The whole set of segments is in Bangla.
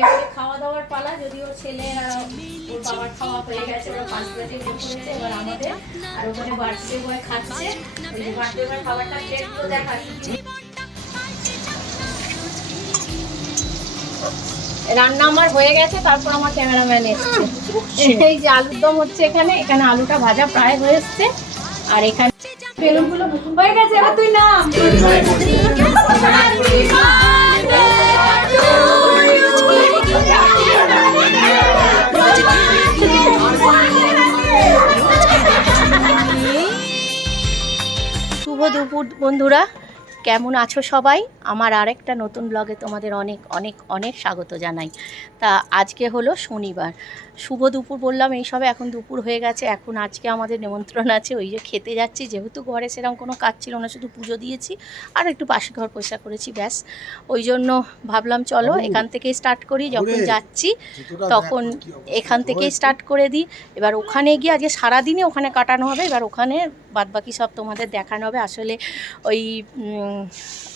এবারে খাওয়া দাওয়ার পালা। যদিও ছেলে ওর বাবার খাওয়া হয়ে গেছে, ওরা ফার্স্ট ব্যাচে করেছে, এবার আমাদের। আর ওখানে বার্থডে বয় খাচ্ছে, ওই যে বার্থডে বয় খাবারটা প্লেটগুলো দেখা। রান্না আমার হয়ে গেছে, তারপর আমার ক্যামেরাম্যান এসছে। এই যে আলুর দম হচ্ছে এখানে, এখানে আলুটা ভাজা প্রায় হয়ে এসছে। আর এখানে বেলুনগুলো হয়ে গেছে। এবার তুই নাম। শুভ দুপুর বন্ধুরা, কেমন আছো সবাই? আমার আরেকটা নতুন ব্লগে তোমাদের অনেক অনেক অনেক স্বাগত জানাই। তা আজকে হলো শনিবার, শুভ দুপুর বললাম এই সবে, এখন দুপুর হয়ে গেছে। এখন আজকে আমাদের নিমন্ত্রণ আছে, ওই যে খেতে যাচ্ছি। যেহেতু ঘরে সেরকম কোনো কাজ ছিল না, শুধু পুজো দিয়েছি আর একটু পাশে ঘর পরিষ্কার করেছি, ব্যাস। ওই জন্য ভাবলাম চলো এখান থেকেই স্টার্ট করি। যখন যাচ্ছি তখন এখান থেকেই স্টার্ট করে দিই। এবার ওখানে গিয়ে আজকে সারাদিনে ওখানে কাটানো হবে, এবার ওখানে বাদবাকি সব তোমাদের দেখানো হবে। আসলে ওই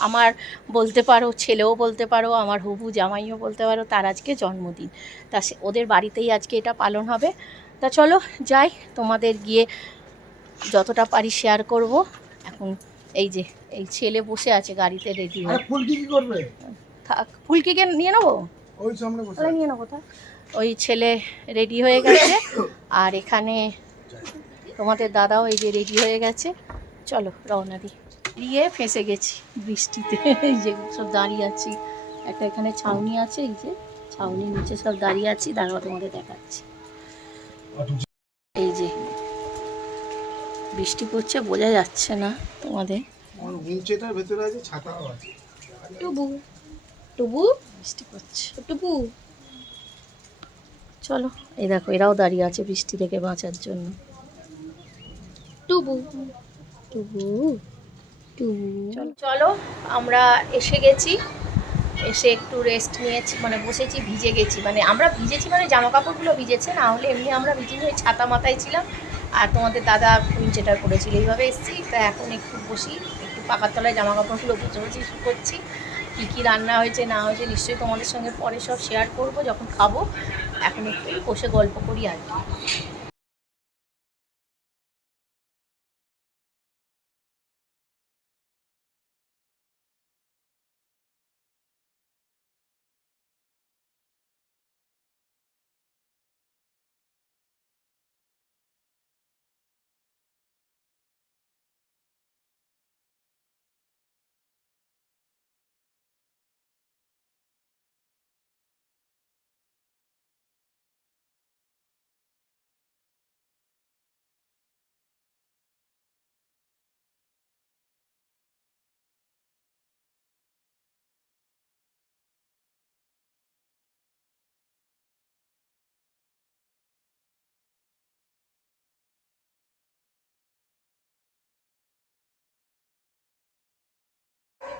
আমার বলতে পারো, ছেলেও বলতে পারো, আমার হবু জামাইও বলতে পারো, তার আজকে জন্মদিন। তা ওদের বাড়িতেই আজকে এটা পালন হবে। তা চলো যাই, তোমাদের গিয়ে যতটা পারি শেয়ার করব। এখন এই যে এই ছেলে বসে আছে গাড়িতে রেডি হয়ে। ফুলকি কি করবে? থাক, ফুলকিকে নিয়ে নেবো, ওই সামনে বসে নিয়ে নেবো। তা ওই ছেলে রেডি হয়ে গেছে, আর এখানে তোমাদের দাদাও এই যে রেডি হয়ে গেছে। চলো রওনা দিই। দিয়ে ফেঁসে গেছি বৃষ্টিতে, এই যে সব দাঁড়িয়ে আছি। একটা এখানে ছাউনি আছে, এই যে ছাউনির নিচে সব দাঁড়িয়ে আছি। দাঁড়াও তোমাদের দেখাচ্ছি। এই যে বৃষ্টি পড়ছে, বোঝা যাচ্ছে না তোমাদের। নিচেটার ভেতরে আছে, ছাতাও আছে। টুবু টুবু বৃষ্টি পড়ছে, টুবু চলো। এই দেখো এরাও দাঁড়িয়ে আছে বৃষ্টি থেকে বাঁচার জন্য। টুবু টুবু টুবু চলো, আমরা এসে গেছি। এসে একটু রেস্ট নিয়েছি, মানে বসেছি, ভিজে গেছি। মানে আমরা ভিজেছি মানে জামা কাপড়গুলো ভিজেছে, না হলে এমনি আমরা ভিজিনি, ওই ছাতা মাথায় ছিলাম। আর তোমাদের দাদা উইন্টার পড়েছিল, এইভাবে এসেছি। তা এখন একটু বসি, একটু পাকার তলায় জামা কাপড়গুলো গুছোছি, শুকোচ্ছি। কী কী রান্না হয়েছে না হয়েছে নিশ্চয়ই তোমাদের সঙ্গে পরে সব শেয়ার করব যখন খাবো। এখন একটু বসে গল্প করি আর কি।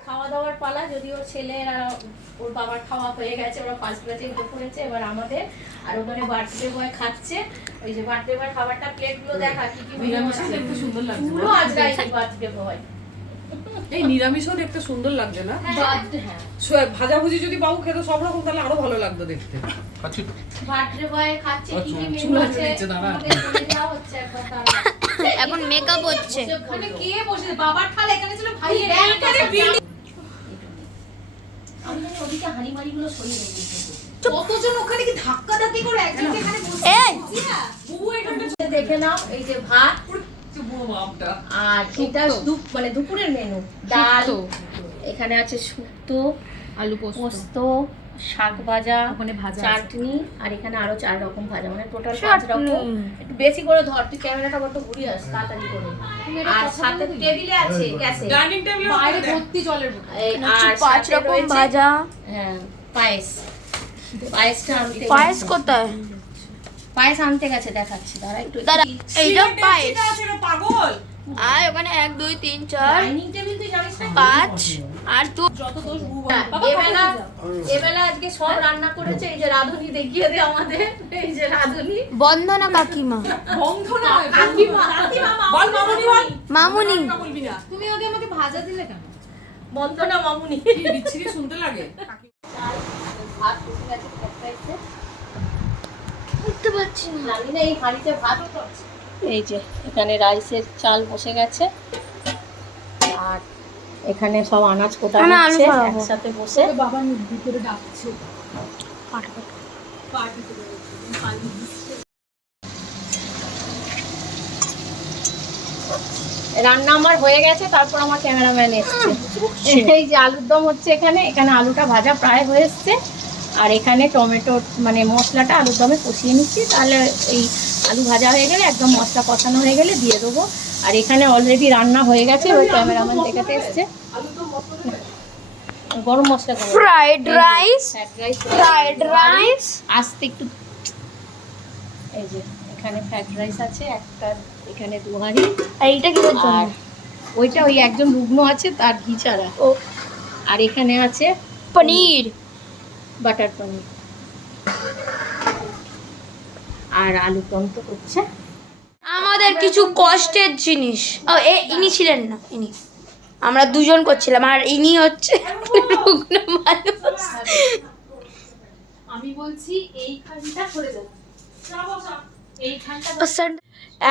খাওয়া দাওয়ার পালা। যদিও ছেলে ওর বাবার খাওয়া হয়ে গেছে, ওরা ফার্স্ট ব্যাচে করেছে, এবার আমাদের। আর ওখানে বার্থডে বয় খাচ্ছে, ওই যে বার্থডে বয় খাবারটা প্লেটগুলো দেখা। কি কি নিরামিষ দেখতে সুন্দর লাগছে, পুরো আজ রাইনি বার্থডে বয়। এই নিরামিষও দেখতে সুন্দর লাগছে না? ভাজা ভুজি যদি বাবু খেতো সব রকম, তাহলে আরো ভালো লাগতো দেখতে। বার্থডে বয় খাচ্ছে, কি কি মেনু আছে আমাদের বলে দেওয়া হচ্ছে এখন। এখন মেকআপ হচ্ছে। ওখানে কে বসে? বাবার থালা এখানে ছিল, ভাইয়ের আমি জানি ওদিকে হাঁড়ি-মাড়িগুলো সরিয়ে রেখেছি। কতজন ওখানে কি ধাক্কা ধাক্কি করে একজন এখানে বসে? এই বুবু এখানে দেখে নাও, এই যে ভাত আর এটা মানে দুপুরের মেনু। ডাল, এখানে আছে শুক্তো, আলু পোস্ত, শাক ভাজা, ওখানে ভাজা, চাটনি, আর এখানে আরো 4 রকম ভাজা, মানে টোটাল 5 রকম। একটু বেশি করে ধর, তুই ক্যামেরাটা বড় ঘুরিয়ে আস তাড়াতাড়ি করে। আর সাথে টেবিলে আছে গ্যাসে, ডাইনিং টেবিলে বাইরে ভর্তি জলের বোতল, আর 5 রকম ভাজা। হ্যাঁ, পায়েস। পায়েসটা আনতে, পায়েস কোথায়? পায়েস আনতে গেছে, দেখাচ্ছি দাঁড়া একটু। এইটা পায়েস আছে না পাগল। আর ওখানে 1 2 3 4 ডাইনিং টেবিল তুই জানিস না? 5 আর তো যত দোষ বুবু। এবেলা আজকে সব রান্না করেছে। এই যে রাধুনি দেখিয়ে দে আমাদের, এই যে রাধুনি। বন্দনা কাকিমা, বন্ধ না কাকিমা, বল মামুনি বল। মামুনি। বলবি না। তুমি আগে আমাকে ভাজা দিলে কেন? বন্দনা মামুনি। কি বিচ্ছিরি শুনতে লাগে। ভাত বসে গেছে ফ্রাইডে। বুঝতে পারছি না। জানি না এই হাঁড়িতে ভাত। এই যে এখানে রাইসের চাল বসে গেছে আর এখানে সব আনাজ কোটা না, আলু হচ্ছে খাওয়াবো। একসাথে বসে। বাবা ভিতরে ডাকছে। রান্না আমার হয়ে গেছে, তারপর আমার ক্যামেরাম্যান এসছে। এই যে আলুর দম হচ্ছে এখানে, এখানে আলুটা ভাজা প্রায় হয়ে এসছে আর এখানে টমেটো মানে মশলাটা আলুর দমে কষিয়ে নিচ্ছি, তাহলে এই আলু ভাজা হয়ে গেলে একদম মশলা কষানো হয়ে গেলে দিয়ে দেবো। আর এখানে অলরেডি রান্না হয়ে গেছে, ওই ক্যামেরাম্যান দেখাতে এসছে। Garam masala fried rice, rice fried rice. আস্তে একটু। এই যে এখানে ফ্রাইড রাইস আছে একটা, এখানে দুহারি। আর এইটা কি জন্য? আর ওইটা ওই একজন রুগ্ন আছে তার ঘি ছাড়া। ও আর এখানে আছে পনির। বাটার পনির আর আলু দম তো করছে। আমাদের কিছু কষ্টের জিনিস। ও ইনি ছিলেন না, ইনি আমরা দুজন করছিলাম আর ইনি হচ্ছে রুগ্ন মানুষ। আমি বলছি এইখানটা করে দেবো।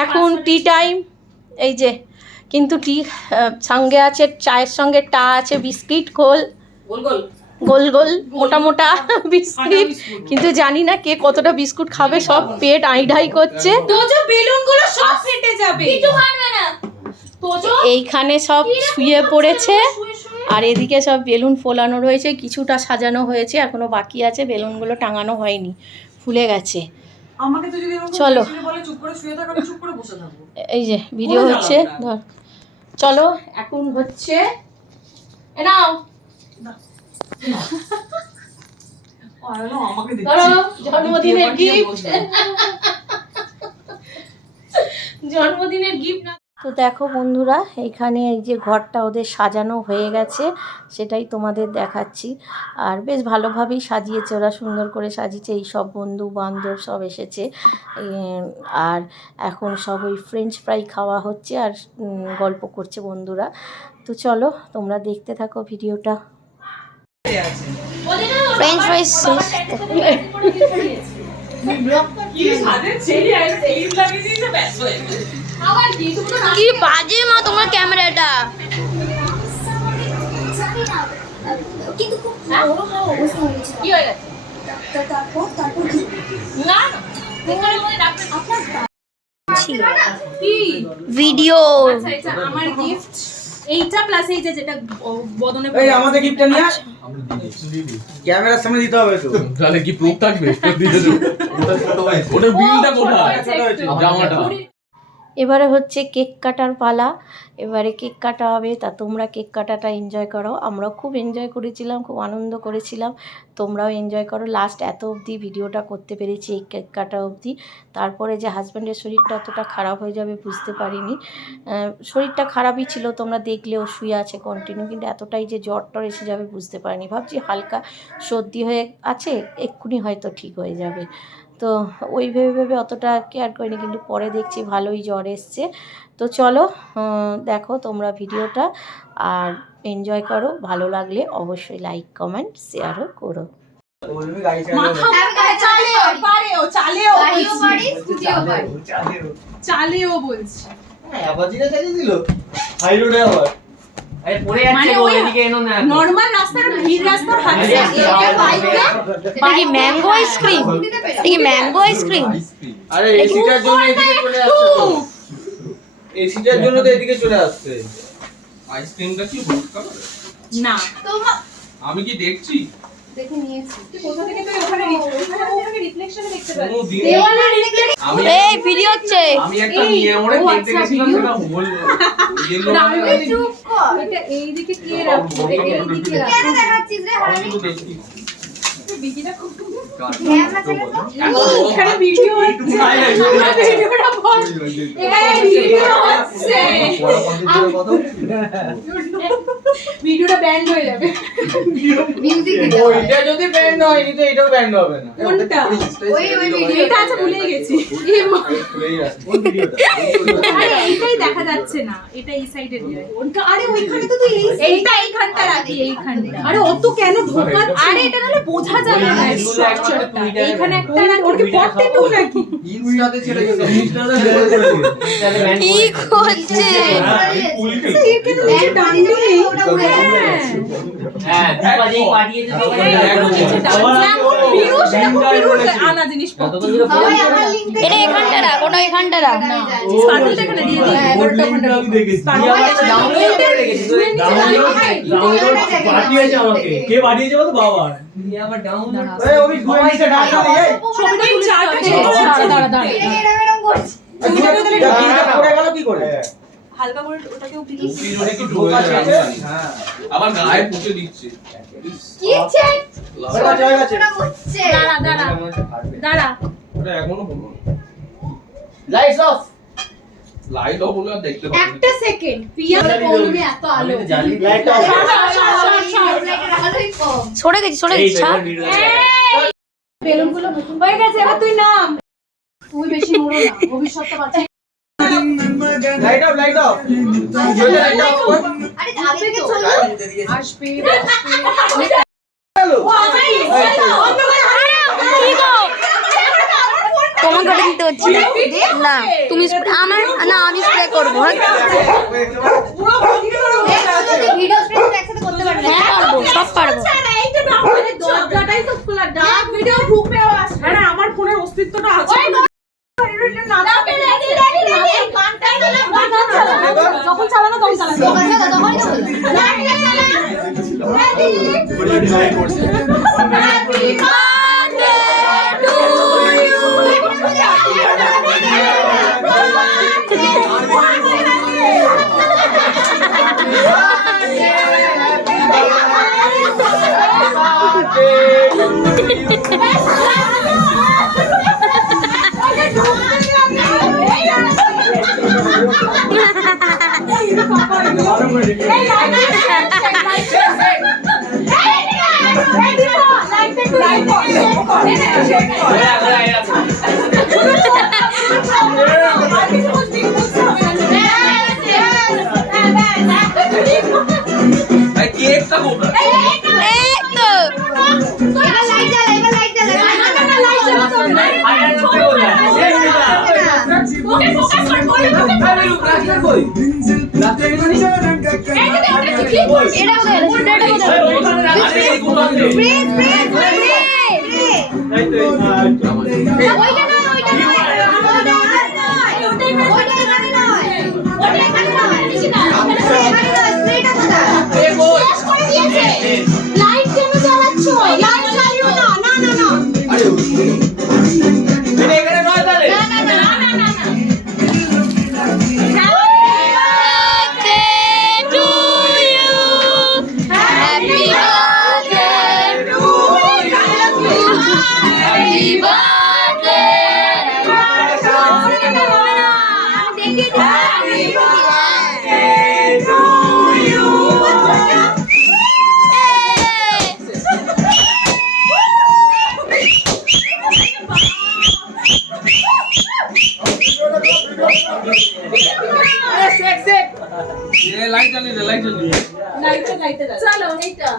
এখন টি টাইম। এই যে কিন্তু টি সঙ্গে আছে, চায়ের সঙ্গে টা আছে, বিস্কিট গোল গোল গোল গোল গোল মোটা মোটা বিস্কিট। কিন্তু জানি না কে কতটা বিস্কুট খাবে, সব পেট আইঢাই করছে। তোজো বেলুনগুলো সব ফেটে যাবে। কিছু খাবে না তোজো। এইখানে সব শুয়ে পড়েছে আর এদিকে সব বেলুন ফোলানো রয়েছে, কিছুটা সাজানো হয়েছে, এখনো বাকি আছে, বেলুনগুলো টাঙানো হয়নি, ফুলে গেছে। আমাকে তো যদি এরকম চলো। বলে চুপ করে শুয়ে থাকো, আমি চুপ করে বসে থাকবো। এই যে ভিডিও কোনো হচ্ছে, জ্বালাবে না। ধর। চলো এখন হচ্ছে এ নাও আমাকে ধরো জন্মদিনের গিফট। জন্মদিনের গিফট না তো। দেখো বন্ধুরা, এইখানে এই যে ঘরটা ওদের সাজানো হয়ে গেছে, সেটাই তোমাদের দেখাচ্ছি। আর বেশ ভালোভাবেই সাজিয়েছে ওরা, সুন্দর করে সাজিয়েছে। এই সব বন্ধু বান্ধব সব এসেছে আর এখন সব ওই ফ্রেঞ্চ ফ্রাই খাওয়া হচ্ছে আর গল্প করছে বন্ধুরা। তো চলো তোমরা দেখতে থাকো ভিডিওটা। ফ্রেঞ্চ ফ্রাইস কি বাজে মা তোমার ক্যামেরাটা। কি হয়ে গেছে? না ভিডিও আমার গিফট এইটা প্লাস এই যে যেটা বদনে এই আমাদের গিফটটা নিয়ে ক্যামেরার সামনে দিতে হবে তো। তাহলে কি প্রুফ থাকবে? ওটা বিলটা কোথায়? জামাটা এবারে হচ্ছে কেক কাটার পালা। এবারে কেক কাটা হবে, তা তোমরা কেক কাটাটা এনজয় করো। আমরাও খুব এনজয় করেছিলাম, খুব আনন্দ করেছিলাম, তোমরাও এনজয় করো। লাস্ট এত অবধি ভিডিওটা করতে পেরেছি, এই কেক কাটা অবধি। তারপরে যে হাজব্যান্ডের শরীরটা অতটা খারাপ হয়ে যাবে বুঝতে পারিনি। শরীরটা খারাপই ছিল, তোমরা দেখলেও শুয়ে আছে কন্টিনিউ, কিন্তু এতটাই যে জ্বর টর এসে যাবে বুঝতে পারিনি। ভাবছি হালকা সর্দি হয়ে আছে, এক্ষুনি হয়তো ঠিক হয়ে যাবে। তো ওই ভেবে ভেবে অতটা কেয়ার করিনি, কিন্তু পরে দেখছি ভালোই জ্বর এসছে। তো চলো দেখো তোমরা ভিডিওটা আর এনজয় করো। ভালো লাগলে অবশ্যই লাইক কমেন্ট শেয়ারও করো। বলবি গাড়ি চালাবে। চালেও বলছি। হ্যাঁ আবার জিরা চালিয়ে দিল হাই রোডে আবার। আরে পড়ে যাচ্ছে গো, এদিকে এনো না। নরমাল রাস্তার ভিড় রাস্তার হাতে এটা কি ম্যাঙ্গো আইসক্রিম? এটা কি ম্যাঙ্গো আইসক্রিম? আরে এসিটার জন্য এদিকে চলে আসছে তো। এসিটার জন্য তো এদিকে চলে আসছে। আইসক্রিমটা কি হলুদ কালার? না আমি কি দেখছি? কোথা থেকে তুই ওখানে রিফ্লেকশনে দেখতে পাচ্ছিস? কোনোদিন দেওয়ালে রিফ্লেকশন। আমি এই ভিডিও হচ্ছে। আমি একটা নিয়ে ওরে দেখতে গেছিলাম, সেটা হল ইয়েলো এটা এই দিকে কে রাখছে? এই দিকে রাখছে। আমি তো দেখছি বিকিটা খুব এখন এখানে ভিডিও হচ্ছে। ভিডিওটা বল। এই ভিডিও হচ্ছে। কথা ভিডিওটা ব্যান্ড হয়ে যাবে। ওইটা যদি ব্যান্ড হয়নি তো এটাও ব্যান্ড হবে না। কোনটা? ওই ভিডিও এটা আছে ভুলে গেছি। আরে এইটাই দেখা যাচ্ছে না, এটা এই সাইডে দিয়ে। আরে ওইখানে তো তুই এইটা এইখানটা রাখি, এইখানটা। আরে অত কেন ঢোকাচ্ছিস? আরে এটা নালে বোঝা যাবে না স্ট্রাকচারটা। এইখানে একটা রাখি, ওর কি পড়তে তো নাকি? ইনস্টাতে ছেড়ে গেছে। কি করছে? হ্যাঁ দীপালি পাঠিয়ে আনা জিনিসপত্র এটা এখানটা রাখ, ওটা এখানটা রাখ। স্পার্কেলটা এখানে দিয়ে দিই। আমি দেখেছি পাঠিয়েছে আমাকে, কে পাঠিয়েছে বলতো? বাবা ছবিটা তুলে দাঁড়া দাঁড়া হালকা করে ওটাকেও আবার গায়ে পুষে দিচ্ছে। দাঁড়া দাঁড়া দাঁড়া ওটা এখনো বলবো লাইটস অফ। লাইট অফ হলে আর দেখতে পাবো না। একটা সেকেন্ড পিয়া বলবে এত আলো লাইট অফ। সরে গেছি, সরে গেছি। ছাড়। বেলুনগুলো হয়ে গেছে, এবার তুই নাম। তুই বেশি নড়ো না, ভবিষ্যৎটা বাঁচা। Light off, light off. Light off কর। আসবে তোমাকে ওটা দিতে হচ্ছে না, তুমি আমার না, আমি স্প্রে করবো। হ্যাঁ পারবো, সব পারবো। দরজাটাই তো খোলা, ডাক ভিডিও ঢুকবেও আসবে। আরে আমার ফোনের অস্তিত্বটা আছে। যখন চালানো তখন ভাই কেকটা কোথায়? এই তো লাইট কেন জ্বালাচ্ছ? লাইট জ্বালিও না। না না না এখানে নয় তাহলে। লাইট জ্বালিয়ে দে, লাইট জ্বালিয়ে দে। চলো এইটা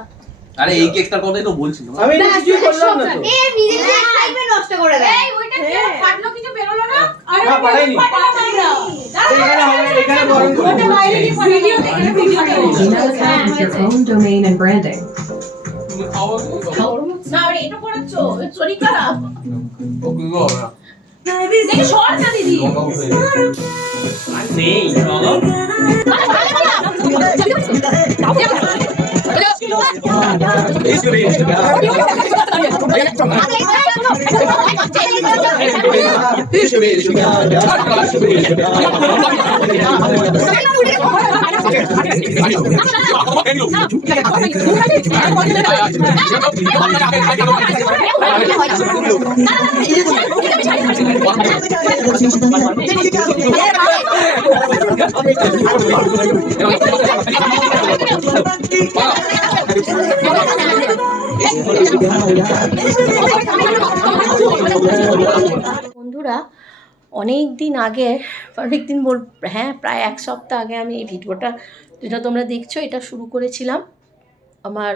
আরে এই কেকটার কথাই তো বলছিলাম। আমি কিছুই করলাম না তো। এই ওইটা কি ফাটলো, কিছু বেরোলো না? আরে না, পাঠাইনি। এখানে হবে, এখানে গরম করে। ওটা বাইরে কি ভিডিও দেখে video Meta has its own domain and branding. তুমি খাওয়া না আরে এটা করাচ্ছো চুরি করা ও কি হবে না। দেখি শর্টটা দিদি নেই বাবা বন্ধুরা, প্রায় এক সপ্তাহ আগে আমি এই ভিডিওটা যেটা তোমরা দেখছো এটা শুরু করেছিলাম আমার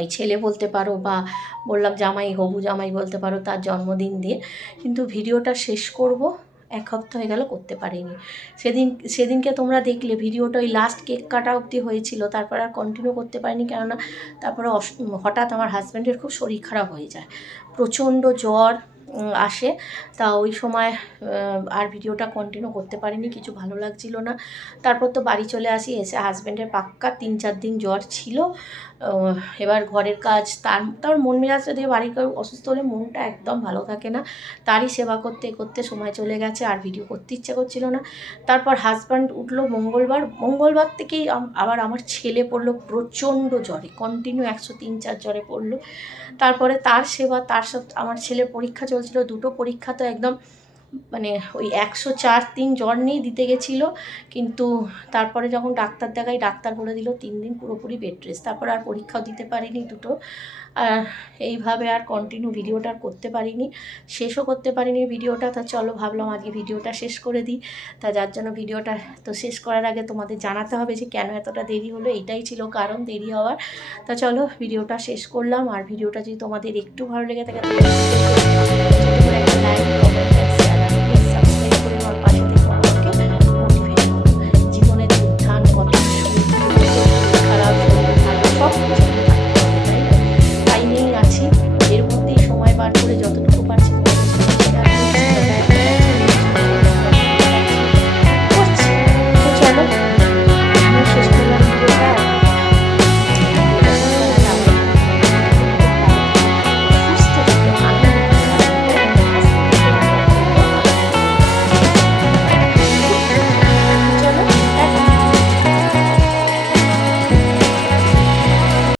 ওই ছেলে বলতে পারো বা বললাম জামাই, হবু জামাই বলতে পারো, তার জন্মদিন দিয়ে। কিন্তু ভিডিওটা শেষ করব এক সপ্তাহ হয়ে গেল, করতে পারিনি। সেদিনকে তোমরা দেখলে ভিডিওটা ওই লাস্ট কেক কাটা অবধি হয়েছিল, তারপর আর কন্টিনিউ করতে পারিনি। কেননা তারপরে হঠাৎ আমার হাজব্যান্ডের খুব শরীর খারাপ হয়ে যায়, প্রচণ্ড জ্বর আসে। তা ওই সময় আর ভিডিওটা কন্টিনিউ করতে পারিনি, কিছু ভালো লাগছিল না। তারপর তো বাড়ি চলে আসি, এসে হাজব্যান্ডের পাক্কা 3-4 দিন জ্বর ছিল। এবার ঘরের কাজ, তার মন মেজাজটা দিয়ে, বাড়ির কেউ অসুস্থ হলে মনটা একদম ভালো থাকে না, তারই সেবা করতে করতে সময় চলে গেছে, আর ভিডিও করতে ইচ্ছে করছিল না। তারপর হাজব্যান্ড উঠলো মঙ্গলবার থেকেই আবার আমার ছেলে পড়লো প্রচণ্ড জ্বরে, কন্টিনিউ 103-4 জ্বরে পড়লো। তারপরে তার সেবা, তার সাথে আমার ছেলের পরীক্ষা চলছিল, 2টো পরীক্ষা তো একদম মানে ওই 104-3 জ্বর নিয়েই দিতে গেছিলো। কিন্তু তারপরে যখন ডাক্তার দেখাই, ডাক্তার বলে দিল 3 দিন পুরোপুরি বেড রেস্ট। তারপর আর পরীক্ষাও দিতে পারিনি দুটো। এইভাবে আর কন্টিনিউ ভিডিওটা করতে পারিনি, শেষও করতে পারিনি ভিডিওটা। তা চলো ভাবলাম আজকে ভিডিওটা শেষ করে দিই। তা যার জন্য ভিডিওটা তো শেষ করার আগে তোমাদের জানাতে হবে যে কেন এতটা দেরি হলো, এইটাই ছিল কারণ দেরি হওয়ার। তা চলো ভিডিওটা শেষ করলাম। আর ভিডিওটা যদি তোমাদের একটু ভালো লেগে থাকে তাহলে একটা লাইক, কমেন্ট